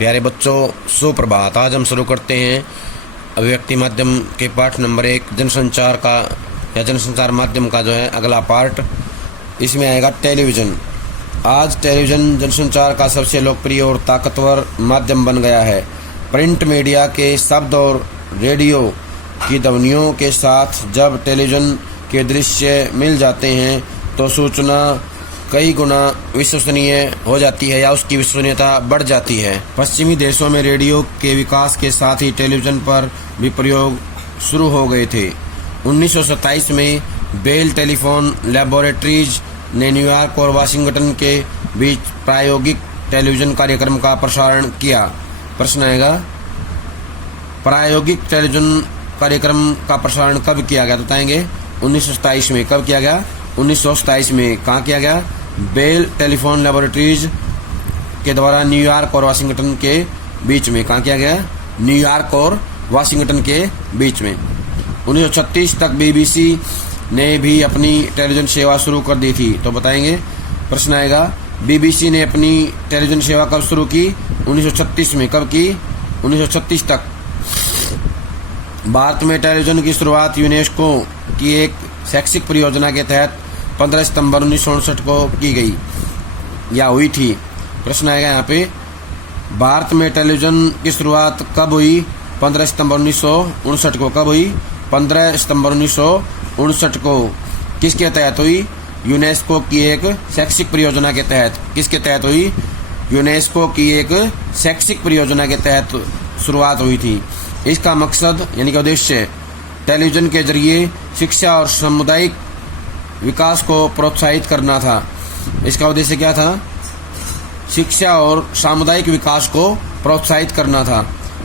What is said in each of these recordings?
प्यारे बच्चों, सुप्रभात। आज हम शुरू करते हैं अभिव्यक्ति माध्यम के पाठ नंबर 1 जनसंचार का या जनसंचार माध्यम का जो है अगला पार्ट। इसमें आएगा टेलीविज़न। आज टेलीविज़न जनसंचार का सबसे लोकप्रिय और ताकतवर माध्यम बन गया है। प्रिंट मीडिया के शब्द और रेडियो की ध्वनियों के साथ जब टेलीविज़न के दृश्य मिल जाते हैं तो सूचना कई गुना विश्वसनीय हो जाती है या उसकी विश्वसनीयता बढ़ जाती है। पश्चिमी देशों में रेडियो के विकास के साथ ही टेलीविज़न पर भी प्रयोग शुरू हो गए थे। 1927 में बेल टेलीफोन लैबोरेटरीज ने न्यूयॉर्क और वाशिंगटन के बीच प्रायोगिक टेलीविज़न कार्यक्रम का प्रसारण किया। प्रश्न आएगा, प्रायोगिक टेलीविज़न कार्यक्रम का प्रसारण कब किया गया? बताएंगे 1927 में। कब किया गया? 1927 में। कहाँ किया गया? बेल टेलीफोन लैबोरेटरीज के द्वारा न्यूयॉर्क और वाशिंगटन के बीच में। कहाँ किया गया? न्यूयॉर्क और वाशिंगटन के बीच में। 1936 तक बीबीसी ने भी अपनी टेलीविज़न सेवा शुरू कर दी थी। तो बताएंगे, प्रश्न आएगा, बीबीसी ने अपनी टेलीविज़न सेवा कब शुरू की? 1936 में। कब की? 1936 तक। भारत में टेलीविज़न की शुरुआत यूनेस्को की एक शैक्षिक परियोजना के तहत 15 सितंबर 1959 को की गई या हुई थी। प्रश्न आएगा यहाँ पे, भारत में टेलीविज़न की शुरुआत कब हुई? 15 सितंबर 1959 को। कब हुई? 15 सितंबर 1959 को। किसके तहत हुई? यूनेस्को की एक शैक्षिक परियोजना के तहत। किसके तहत हुई? यूनेस्को की एक शैक्षिक परियोजना के तहत शुरुआत हुई थी। इसका मकसद यानी कि उद्देश्य टेलीविज़न के जरिए शिक्षा और सामुदायिक विकास को प्रोत्साहित करना था। इसका उद्देश्य क्या था? शिक्षा और सामुदायिक विकास को प्रोत्साहित करना था।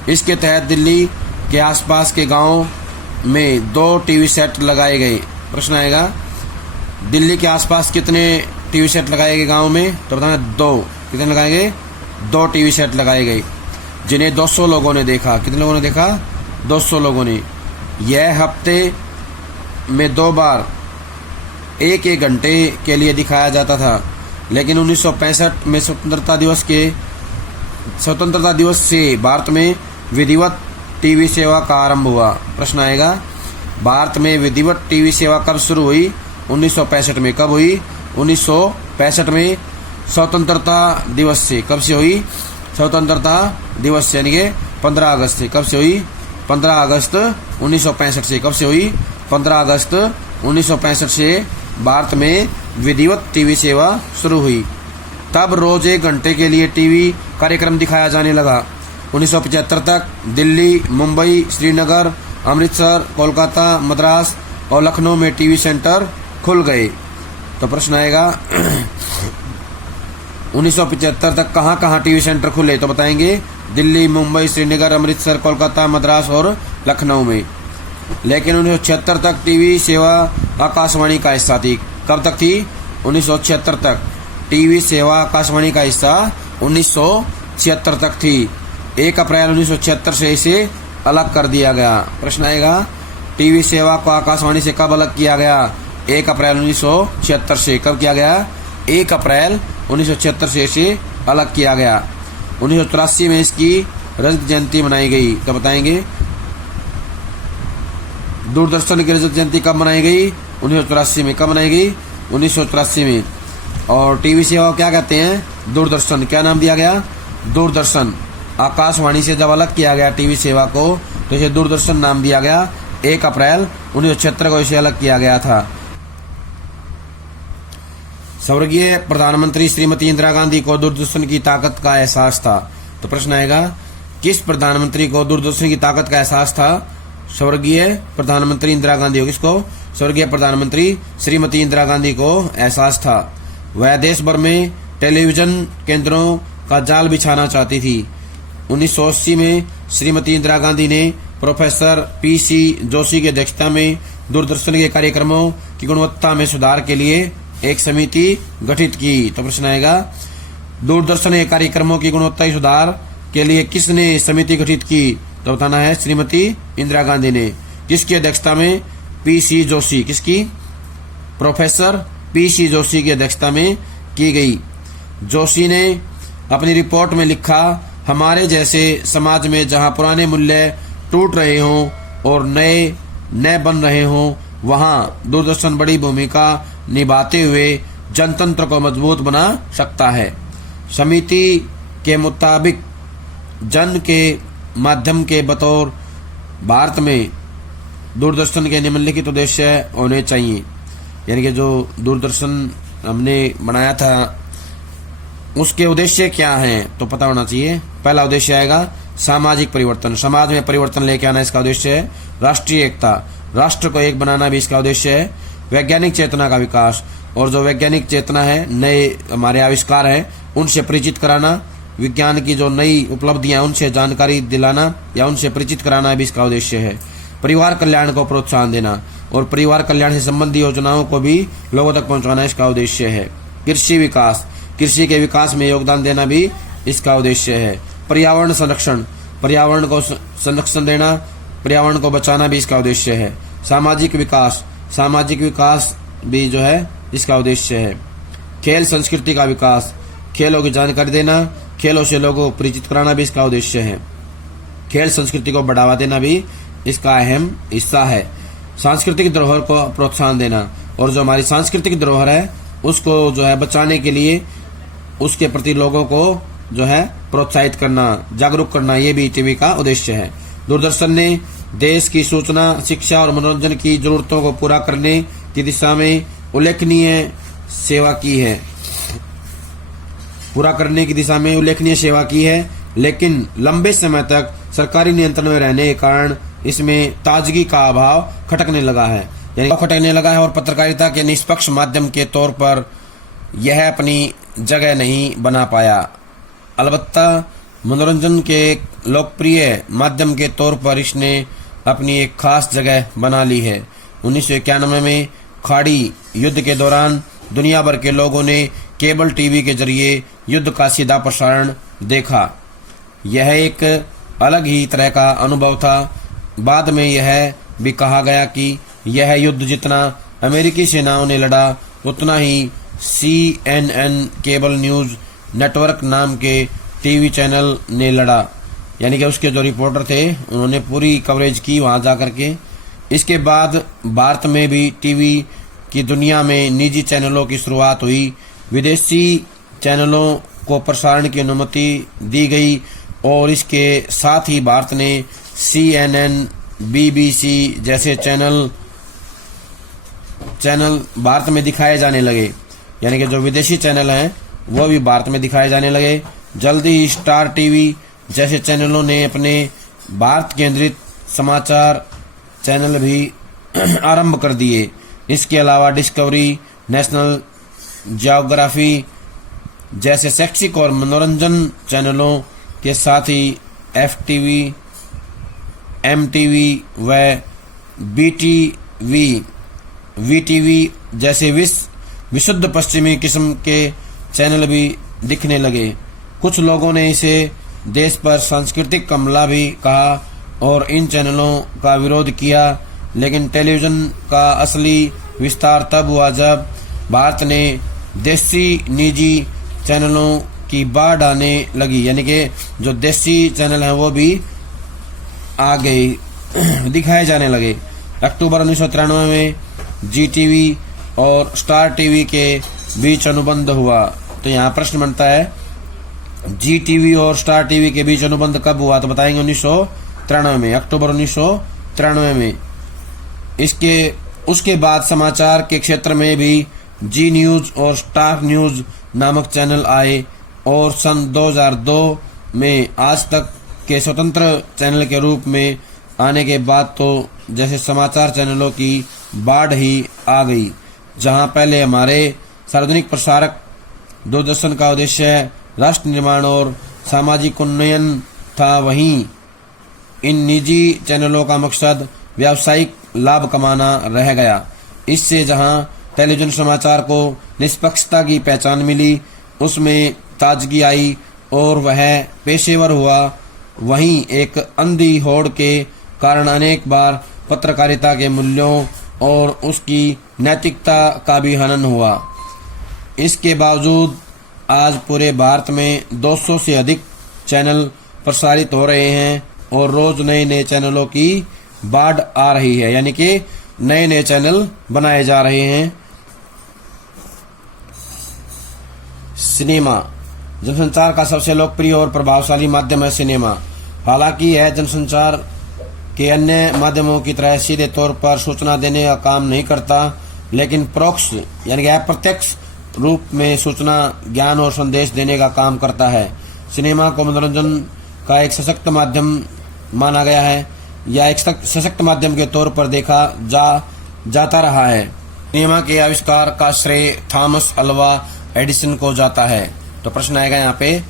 इसके तहत दिल्ली के आसपास के गांवों में 2 टीवी सेट लगाए गए। प्रश्न आएगा, दिल्ली के आसपास कितने टीवी सेट लगाए गए गांव में? तो बताना 2। कितने लगाए गए? 2 टीवी सेट लगाए गए, जिन्हें 200 लोगों ने देखा। कितने लोगों ने देखा? 200 लोगों ने। यह हफ्ते में 2 बार 1-1 घंटे के लिए दिखाया जाता था, लेकिन 1965 में स्वतंत्रता दिवस से भारत में विधिवत टीवी सेवा का आरंभ हुआ। प्रश्न आएगा, भारत में विधिवत टीवी सेवा कब शुरू हुई? 1965 में। कब हुई? 1965 में स्वतंत्रता दिवस से। कब से हुई? स्वतंत्रता दिवस से यानी कि 15 अगस्त से। कब से हुई? 15 अगस्त 1965 से। कब से हुई? 15 अगस्त 1965 से भारत में विधिवत टीवी सेवा शुरू हुई। तब रोज 1 घंटे के लिए टीवी कार्यक्रम दिखाया जाने लगा। 1975 तक दिल्ली, मुंबई, श्रीनगर, अमृतसर, कोलकाता, मद्रास और लखनऊ में टीवी सेंटर खुल गए। तो प्रश्न आएगा 1975 तक कहाँ कहाँ टीवी सेंटर खुले? तो बताएंगे दिल्ली, मुंबई, श्रीनगर, अमृतसर, कोलकाता, मद्रास और लखनऊ में। लेकिन 1976 तक टीवी सेवा आकाशवाणी का हिस्सा थी। कब तक थी? 1976 तक। टीवी सेवा आकाशवाणी का हिस्सा 1976 तक थी। 1 अप्रैल 1976 से इसे अलग कर दिया गया। प्रश्न आएगा, टीवी सेवा को आकाशवाणी से कब अलग किया गया? 1 अप्रैल 1976 से। कब किया गया? 1 अप्रैल 1976 से इसे अलग किया गया। 1983 में इसकी रजत जयंती मनाई गई। तो बताएंगे, दूरदर्शन की रजत जयंती कब मनाई गई? 1983 में। कब मनाई गई? 1983 में। और टीवी सेवा क्या कहते हैं? दूरदर्शन। क्या नाम दिया गया? दूरदर्शन। आकाशवाणी से जब अलग किया गया टीवी सेवा को तो इसे दूरदर्शन नाम दिया गया। 1 अप्रैल 1976 को इसे अलग किया गया था। स्वर्गीय प्रधानमंत्री श्रीमती इंदिरा गांधी को दूरदर्शन की ताकत का एहसास था। तो प्रश्न आएगा, किस प्रधानमंत्री को दूरदर्शन की ताकत का एहसास था? स्वर्गीय प्रधानमंत्री इंदिरा गांधी को। किसको? स्वर्गीय प्रधानमंत्री श्रीमती इंदिरा गांधी को एहसास था। वह देश भर में टेलीविजन केंद्रों का जाल बिछाना चाहती थी। 1980 में श्रीमती इंदिरा गांधी ने प्रोफेसर पीसी जोशी की अध्यक्षता में दूरदर्शन के कार्यक्रमों की गुणवत्ता में सुधार के लिए एक समिति गठित की। तो प्रश्न आएगा, दूरदर्शन के कार्यक्रमों की गुणवत्ता सुधार के लिए किसने समिति गठित की? तो बताना है श्रीमती इंदिरा गांधी ने। किसकी अध्यक्षता में? पीसी जोशी। किसकी? प्रोफेसर पीसी जोशी की अध्यक्षता में की गई। जोशी ने अपनी रिपोर्ट में लिखा हमारे जैसे समाज में जहां पुराने मूल्य टूट रहे हों और नए न बन रहे हों, वहां दूरदर्शन बड़ी भूमिका निभाते हुए जनतंत्र को मजबूत बना सकता है। समिति के मुताबिक जन के माध्यम के बतौर भारत में दूरदर्शन के निम्नलिखित उद्देश्य होने चाहिए। यानी कि जो दूरदर्शन हमने बनाया था उसके उद्देश्य क्या हैं तो पता होना चाहिए। पहला उद्देश्य आएगा सामाजिक परिवर्तन, समाज में परिवर्तन लेके आना इसका उद्देश्य है। राष्ट्रीय एकता, राष्ट्र को एक बनाना भी इसका उद्देश्य है। वैज्ञानिक चेतना का विकास, और जो वैज्ञानिक चेतना है, नए हमारे आविष्कार हैं उनसे परिचित कराना, विज्ञान की जो नई उपलब्धियां उनसे जानकारी दिलाना या उनसे परिचित कराना भी इसका उद्देश्य है। परिवार कल्याण को प्रोत्साहन देना और परिवार कल्याण से संबंधी योजनाओं को भी लोगों तक पहुंचाना इसका उद्देश्य है। कृषि विकास, कृषि के विकास में योगदान देना भी इसका उद्देश्य है। पर्यावरण संरक्षण, पर्यावरण को संरक्षण देना, पर्यावरण को बचाना भी इसका उद्देश्य है। सामाजिक विकास, सामाजिक विकास भी जो है इसका उद्देश्य है। खेल संस्कृति का विकास, खेलों की जानकारी देना, खेलों से लोगों को परिचित कराना भी इसका उद्देश्य है। खेल संस्कृति को बढ़ावा देना भी इसका अहम हिस्सा है। सांस्कृतिक धरोहर को प्रोत्साहन देना, और जो हमारी सांस्कृतिक धरोहर है उसको जो है बचाने के लिए उसके प्रति लोगों को जो है प्रोत्साहित करना, जागरूक करना, ये भी टीवी का उद्देश्य है। दूरदर्शन ने देश की सूचना, शिक्षा और मनोरंजन की जरूरतों को पूरा करने की दिशा में उल्लेखनीय सेवा की है, पूरा करने की दिशा में उल्लेखनीय सेवा की है। लेकिन लंबे समय तक सरकारी नियंत्रण में रहने के कारण इसमें ताजगी का अभाव खटकने लगा है, और पत्रकारिता के निष्पक्ष माध्यम के तौर पर यह अपनी जगह नहीं बना पाया। अलबत्ता मनोरंजन के एक लोकप्रिय माध्यम के तौर पर इसने अपनी एक खास जगह बना ली है। 1991 में खाड़ी युद्ध के दौरान दुनिया भर के लोगों ने केबल टीवी के जरिए युद्ध का सीधा प्रसारण देखा। यह एक अलग ही तरह का अनुभव था। बाद में यह भी कहा गया कि यह युद्ध जितना अमेरिकी सेनाओं ने लड़ा उतना ही CNN केबल न्यूज नेटवर्क नाम के टीवी चैनल ने लड़ा। यानी कि उसके जो रिपोर्टर थे उन्होंने पूरी कवरेज की वहां जाकर के। इसके बाद भारत में भी टीवी की दुनिया में निजी चैनलों की शुरुआत हुई। विदेशी चैनलों को प्रसारण की अनुमति दी गई और इसके साथ ही भारत ने CNN, BBC जैसे चैनल भारत में दिखाए जाने लगे। यानी कि जो विदेशी चैनल हैं वो भी भारत में दिखाए जाने लगे। जल्दी ही स्टार टीवी जैसे चैनलों ने अपने भारत केंद्रित समाचार चैनल भी आरंभ कर दिए। इसके अलावा डिस्कवरी, नेशनल ज्योग्राफी जैसे शैक्षिक और मनोरंजन चैनलों के साथ ही FTV, MTV व VTV जैसे विशुद्ध पश्चिमी किस्म के चैनल भी दिखने लगे। कुछ लोगों ने इसे देश पर सांस्कृतिक हमला भी कहा और इन चैनलों का विरोध किया। लेकिन टेलीविजन का असली विस्तार तब हुआ जब भारत ने देसी निजी चैनलों की बाढ़ आने लगी। यानी कि जो देसी चैनल हैं वो भी आ गए, दिखाए जाने लगे। अक्टूबर 1993 में GTV और स्टार टीवी के बीच अनुबंध हुआ। तो यहाँ प्रश्न बनता है GTV और स्टार टीवी के बीच अनुबंध कब हुआ, तो बताएंगे 1993 में, अक्टूबर 1993 में। उसके बाद समाचार के क्षेत्र में भी जी न्यूज और स्टार न्यूज नामक चैनल आए और सन 2002 में आज तक के स्वतंत्र चैनल के रूप में आने के बाद तो जैसे समाचार चैनलों की बाढ़ ही आ गई। जहां पहले हमारे सार्वजनिक प्रसारक दूरदर्शन का उद्देश्य राष्ट्र निर्माण और सामाजिक उन्नयन था, वहीं इन निजी चैनलों का मकसद व्यावसायिक लाभ कमाना रह गया। इससे जहां टेलीविजन समाचार को निष्पक्षता की पहचान मिली, उसमें ताजगी आई और वह पेशेवर हुआ, वहीं एक अंधी होड़ के कारण अनेक बार पत्रकारिता के मूल्यों और उसकी नैतिकता का भी हनन हुआ। इसके बावजूद आज पूरे भारत में 200 से अधिक चैनल प्रसारित हो रहे हैं और रोज नए नए चैनलों की बाढ़ आ रही है, यानी कि नए नए चैनल बनाए जा रहे हैं। सिनेमा जनसंचार का सबसे लोकप्रिय और प्रभावशाली माध्यम है सिनेमा। हालांकि यह जनसंचार के अन्य माध्यमों की तरह सीधे तौर पर सूचना देने का काम नहीं करता, लेकिन परोक्ष यानी कि अप्रत्यक्ष रूप में सूचना, ज्ञान और संदेश देने का काम करता है। सिनेमा को मनोरंजन का एक सशक्त माध्यम माना गया है या एक सशक्त माध्यम के तौर पर देखा जाता रहा है। सिनेमा के आविष्कार का श्रेय थॉमस अल्वा एडिसन को जाता है। तो प्रश्न आएगा यहाँ पे,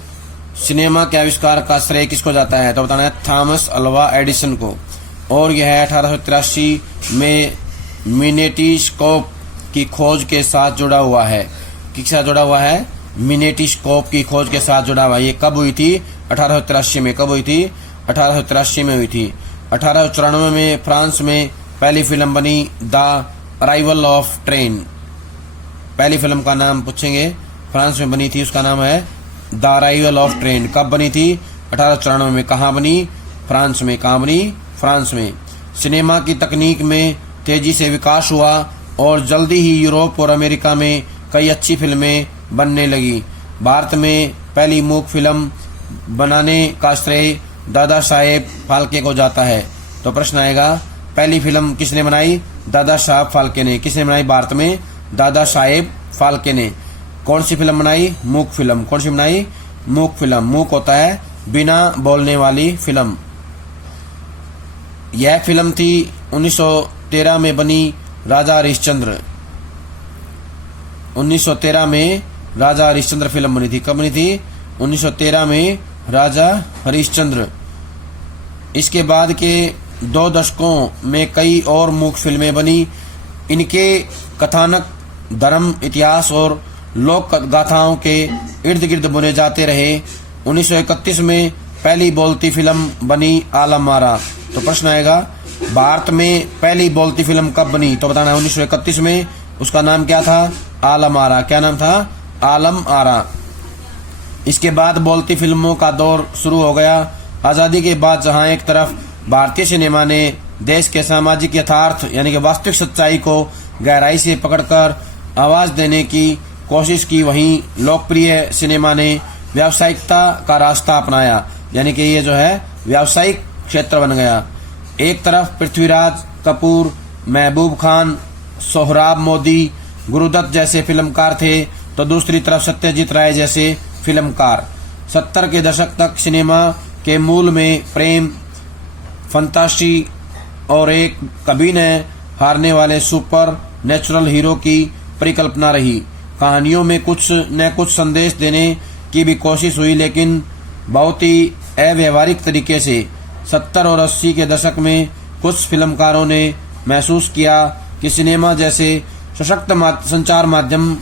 सिनेमा के आविष्कार का श्रेय किसको जाता है? तो बताना है थॉमस अल्वा एडिसन को। और यह 1883 में मिनेटिस्कोप की खोज के साथ जुड़ा हुआ है। किसके साथ जुड़ा हुआ है? मिनेटिस्कोप की खोज के साथ जुड़ा हुआ है। ये कब हुई थी? 1883 में। कब हुई थी? 1883 में हुई थी। 1894 में फ्रांस में पहली फिल्म बनी द अराइवल ऑफ ट्रेन। पहली फिल्म का नाम पूछेंगे, फ्रांस में बनी थी, उसका नाम है द अराइवल ऑफ ट्रेन। कब बनी थी? 1894 में। कहाँ बनी? फ्रांस में। कहाँ बनी? फ्रांस में। सिनेमा की तकनीक में तेजी से विकास हुआ और जल्दी ही यूरोप और अमेरिका में कई अच्छी फिल्में बनने लगी। भारत में पहली मूक फिल्म बनाने का श्रेय दादा साहेब फाल्के को जाता है। तो प्रश्न आएगा, पहली फिल्म किसने बनाई? दादा साहेब फाल्के ने। किसने बनाई भारत में? दादा साहेब फाल्के ने। कौन सी फिल्म बनाई? मूक फिल्म। कौन सी बनाई? मूक फिल्म। मूक होता है बिना बोलने वाली फिल्म। यह फिल्म थी 1913 में बनी राजा हरिश्चंद्र। 1913 में राजा हरिश्चंद्र फिल्म बनी थी। कब बनी थी? 1913 में राजा हरिश्चंद्र। इसके बाद के 2 दशकों में कई और मूक फिल्में बनी। इनके कथानक धर्म, इतिहास और लोक गाथाओं के इर्द गिर्द बुने जाते रहे। 1931 में पहली बोलती फिल्म बनी आलम आरा। तो प्रश्न आएगा, भारत में पहली बोलती फिल्म कब बनी? तो बताना है 1931 में। उसका नाम क्या था? आलम आरा। क्या नाम था? आलम आरा। इसके बाद बोलती फिल्मों का दौर शुरू हो गया। आज़ादी के बाद जहां एक तरफ भारतीय सिनेमा ने देश के सामाजिक यथार्थ यानी कि वास्तविक सच्चाई को गहराई से पकड़कर आवाज देने की कोशिश की, वहीं लोकप्रिय सिनेमा ने व्यावसायिकता का रास्ता अपनाया, यानी कि ये जो है व्यावसायिक क्षेत्र बन गया। एक तरफ पृथ्वीराज कपूर, महबूब खान, सोहराब मोदी, गुरुदत्त जैसे फिल्मकार थे, तो दूसरी तरफ सत्यजीत राय जैसे फिल्मकार। 70 के दशक तक सिनेमा के मूल में प्रेम, फंतासी और एक कभी न हारने वाले सुपर नेचुरल हीरो की परिकल्पना रही। कहानियों में कुछ न कुछ संदेश देने की भी कोशिश हुई, लेकिन बहुत ही अव्यवहारिक तरीके से। 70 और 80 के दशक में कुछ फिल्मकारों ने महसूस किया कि सिनेमा जैसे सशक्त संचार माध्यम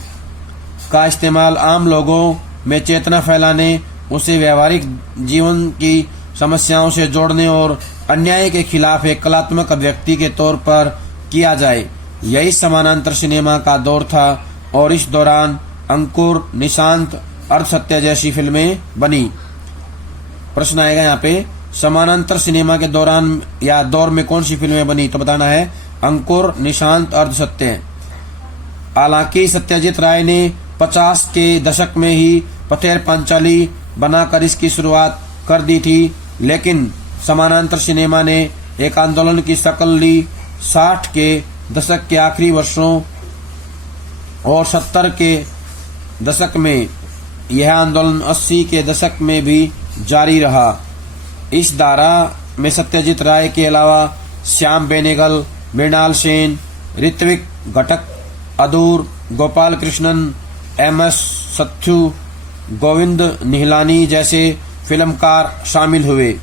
का इस्तेमाल आम लोगों में चेतना फैलाने, उसे व्यवहारिक जीवन की समस्याओं से जोड़ने और अन्याय के खिलाफ एक कलात्मक अभिव्यक्ति के तौर पर किया जाए। यही समानांतर सिनेमा का दौर था और इस दौरान अंकुर, निशांत, अर्धसत्य जैसी फिल्में बनी। प्रश्न आएगा यहाँ पे, समानांतर सिनेमा के दौरान या दौर में कौन सी फिल्में बनी? तो बताना है अंकुर, निशांत, अर्धसत्य। हालांकि सत्यजीत राय ने 50 के दशक में ही पथेर पांचाली बनाकर इसकी शुरुआत कर दी थी, लेकिन समानांतर सिनेमा ने एक आंदोलन की शक्ल ली। 60 के दशक के आखिरी वर्षों और 70 के दशक में यह आंदोलन 80 के दशक में भी जारी रहा। इस धारा में सत्यजीत राय के अलावा श्याम बेनेगल, मृणाल सेन, ऋत्विक घटक, अदूर, गोपाल कृष्णन, एम.एस. सत्यु, गोविंद निहलानी जैसे फिल्मकार शामिल हुए,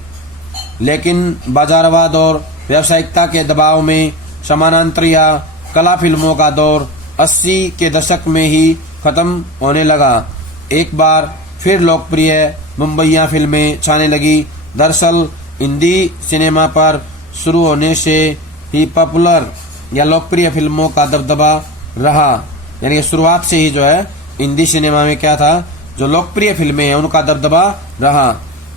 लेकिन बाजारवाद और व्यावसायिकता के दबाव में समानांतर या कला फिल्मों का दौर 80 के दशक में ही खत्म होने लगा। एक बार फिर लोकप्रिय मुंबईया फिल्में छाने लगी। दरअसल हिंदी सिनेमा पर शुरू होने से ही पॉपुलर या लोकप्रिय फिल्मों का दबदबा रहा, यानी कि शुरुआत से ही जो है हिंदी सिनेमा में क्या था, जो लोकप्रिय फिल्में हैं उनका दबदबा रहा।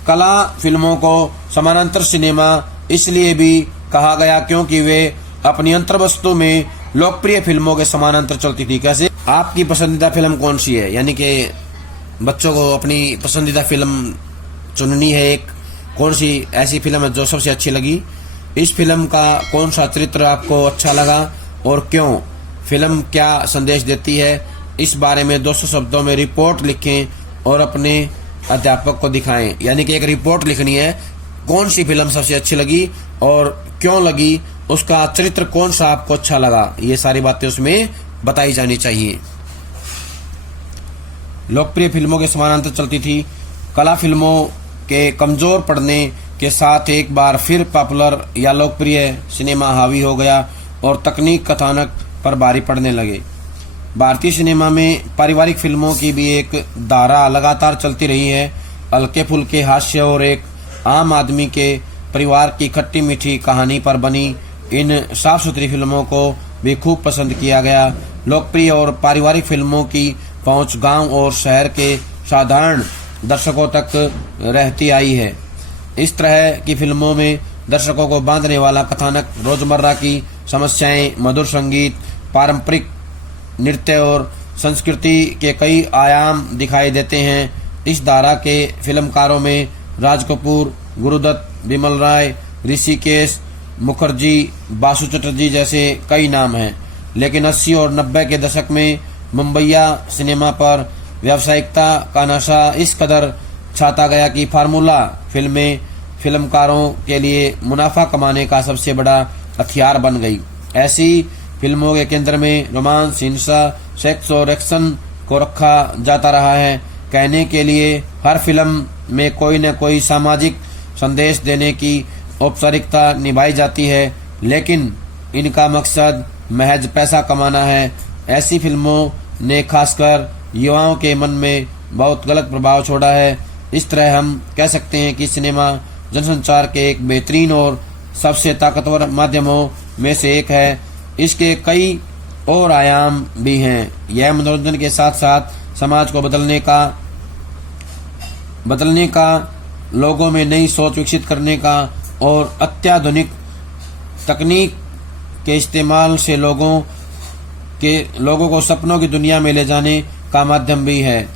कला फिल्मों को समानांतर सिनेमा इसलिए भी कहा गया क्योंकि वे अपनी अंतर्वस्तु में लोकप्रिय फिल्मों के समानांतर चलती थी। कैसे? आपकी पसंदीदा फिल्म कौन सी है, यानी कि बच्चों को अपनी पसंदीदा फिल्म चुननी है। एक कौन सी ऐसी फिल्म है जो सबसे अच्छी लगी, इस फिल्म का कौन सा चरित्र आपको अच्छा लगा और क्यों, फिल्म क्या संदेश देती है, इस बारे में 200 शब्दों में रिपोर्ट लिखें और अपने अध्यापक को दिखाएं। यानी कि एक रिपोर्ट लिखनी है, कौन सी फिल्म सबसे अच्छी लगी और क्यों लगी, उसका चरित्र कौन सा आपको अच्छा लगा, ये सारी बातें उसमें बताई जानी चाहिए। लोकप्रिय फिल्मों के समानांतर चलती थी। कला फिल्मों के कमजोर पड़ने के साथ एक बार फिर पॉपुलर या लोकप्रिय सिनेमा हावी हो गया और तकनीक कथानक पर भारी पड़ने लगे। भारतीय सिनेमा में पारिवारिक फिल्मों की भी एक धारा लगातार चलती रही है। हल्के फुल्के हास्य और एक आम आदमी के परिवार की खट्टी मीठी कहानी पर बनी इन साफ सुथरी फिल्मों को भी खूब पसंद किया गया। लोकप्रिय और पारिवारिक फिल्मों की पहुंच गांव और शहर के साधारण दर्शकों तक रहती आई है। इस तरह की फिल्मों में दर्शकों को बांधने वाला कथानक, रोजमर्रा की समस्याएं, मधुर संगीत, पारंपरिक नृत्य और संस्कृति के कई आयाम दिखाई देते हैं। इस धारा के फिल्मकारों में राज कपूर, गुरुदत्त, बिमल राय, ऋषिकेश मुखर्जी, बासु चटर्जी जैसे कई नाम हैं। लेकिन 80 और 90 के दशक में मुंबईया सिनेमा पर व्यावसायिकता का नशा इस कदर छाता गया कि फार्मूला फिल्में फिल्मकारों के लिए मुनाफा कमाने का सबसे बड़ा हथियार बन गई। ऐसी फिल्मों के केंद्र में रोमांस, हिंसा, सेक्स और एक्शन को रखा जाता रहा है। कहने के लिए हर फिल्म में कोई न कोई सामाजिक संदेश देने की औपचारिकता निभाई जाती है, लेकिन इनका मकसद महज पैसा कमाना है। ऐसी फिल्मों ने खासकर युवाओं के मन में बहुत गलत प्रभाव छोड़ा है। इस तरह हम कह सकते हैं कि सिनेमा जनसंचार के एक बेहतरीन और सबसे ताकतवर माध्यमों में से एक है। इसके कई और आयाम भी हैं। यह मनोरंजन के साथ साथ समाज को बदलने का, लोगों में नई सोच विकसित करने का और अत्याधुनिक तकनीक के इस्तेमाल से लोगों को सपनों की दुनिया में ले जाने का माध्यम भी है।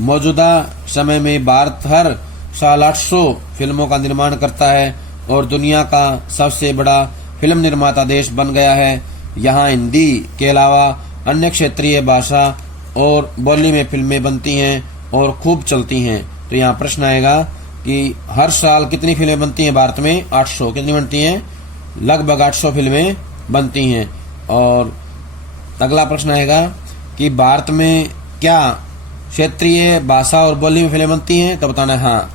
मौजूदा समय में भारत हर साल 800 फिल्मों का निर्माण करता है और दुनिया का सबसे बड़ा फिल्म निर्माता देश बन गया है। यहाँ हिंदी के अलावा अन्य क्षेत्रीय भाषा और बोली में फिल्में बनती हैं और खूब चलती हैं। तो यहाँ प्रश्न आएगा कि हर साल कितनी फिल्में बनती हैं भारत में? 800। कितनी बनती हैं? लगभग 800 फिल्में बनती हैं। और अगला प्रश्न आएगा कि भारत में क्या क्षेत्रीय भाषा और बोली में फिल्में बनती हैं? तो बताना है हाँ,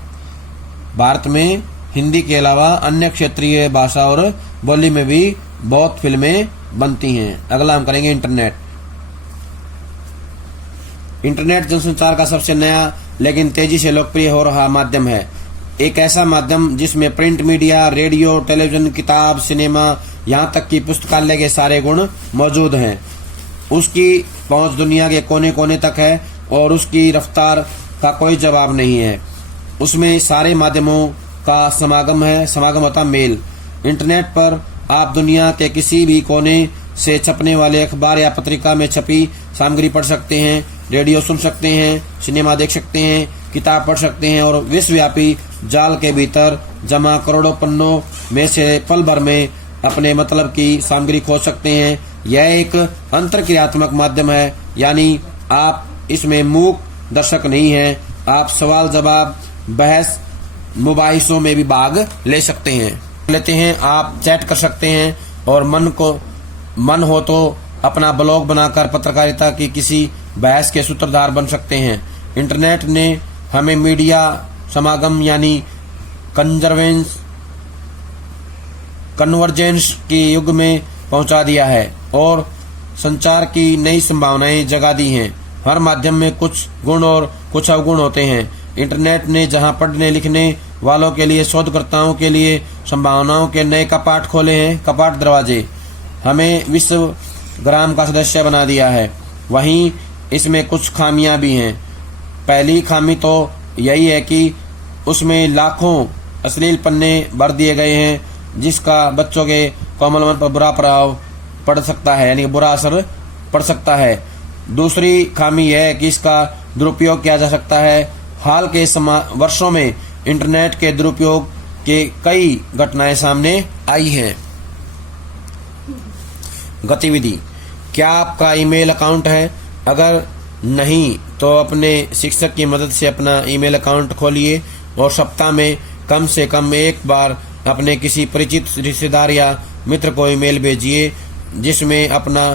भारत में हिंदी के अलावा अन्य क्षेत्रीय भाषा और बोली में भी बहुत फिल्में बनती हैं। अगला हम करेंगे इंटरनेट। इंटरनेट जनसंचार का सबसे नया लेकिन तेजी से लोकप्रिय हो रहा माध्यम है। एक ऐसा माध्यम जिसमें प्रिंट मीडिया, रेडियो, टेलीविजन, किताब, सिनेमा, यहाँ तक कि पुस्तकालय के सारे गुण मौजूद हैं। उसकी पहुंच दुनिया के कोने कोने तक है और उसकी रफ्तार का कोई जवाब नहीं है। उसमें सारे माध्यमों का समागम होता मेल। इंटरनेट पर आप दुनिया के किसी भी कोने से छपने वाले अखबार या पत्रिका में छपी सामग्री पढ़ सकते हैं, रेडियो सुन सकते हैं, सिनेमा देख सकते हैं, किताब पढ़ सकते हैं और विश्वव्यापी जाल के भीतर जमा करोड़ों पन्नों में से पल भर में अपने मतलब की सामग्री खोज सकते हैं। यह एक अंतरक्रियात्मक माध्यम है, यानी आप इसमें मूक दर्शक नहीं हैं। आप सवाल जवाब, बहस, मुबाहिसों में भी भाग ले सकते हैं। आप चैट कर सकते हैं और मन हो तो अपना ब्लॉग बनाकर पत्रकारिता की किसी बहस के सूत्रधार बन सकते हैं। इंटरनेट ने हमें मीडिया समागम यानी कन्वर्जेंस के युग में पहुंचा दिया है और संचार की नई संभावनाएं जगा दी हैं। हर माध्यम में कुछ गुण और कुछ अवगुण होते हैं। इंटरनेट ने जहां पढ़ने लिखने वालों के लिए, शोधकर्ताओं के लिए संभावनाओं के नए कपाट खोले हैं, कपाट दरवाजे, हमें विश्वग्राम का सदस्य बना दिया है, वहीं इसमें कुछ खामियां भी हैं। पहली खामी तो यही है कि उसमें लाखों अश्लील पन्ने भर दिए गए हैं, जिसका बच्चों के कोमल मन पर बुरा प्रभाव पड़ सकता है, यानी बुरा असर पड़ सकता है। दूसरी खामी यह है कि इसका दुरुपयोग किया जा सकता है। हाल के वर्षों में इंटरनेट के दुरुपयोग के कई घटनाएं सामने आई हैं। गतिविधि: क्या आपका ईमेल अकाउंट है? अगर नहीं तो अपने शिक्षक की मदद से अपना ईमेल अकाउंट खोलिए और सप्ताह में कम से कम एक बार अपने किसी परिचित रिश्तेदार या मित्र को ईमेल भेजिए, जिसमें अपना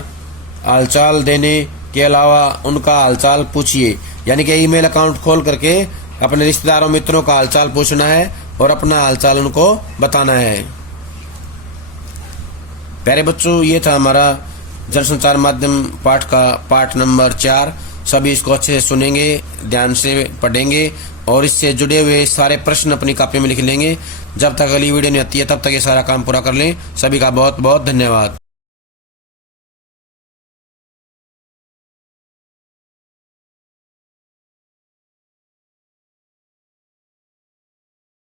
हालचाल देने के अलावा उनका हालचाल पूछिए। यानी कि ईमेल अकाउंट खोल करके अपने रिश्तेदारों मित्रों का हालचाल पूछना है और अपना हालचाल उनको बताना है। प्यारे बच्चों, ये था हमारा जनसंचार माध्यम पाठ का पाठ नंबर 4। सभी इसको अच्छे से सुनेंगे, ध्यान से पढ़ेंगे और इससे जुड़े हुए सारे प्रश्न अपनी कॉपी में लिख लेंगे। जब तक अगली वीडियो नहीं आती है तब तक ये सारा काम पूरा कर लें। सभी का बहुत बहुत धन्यवाद।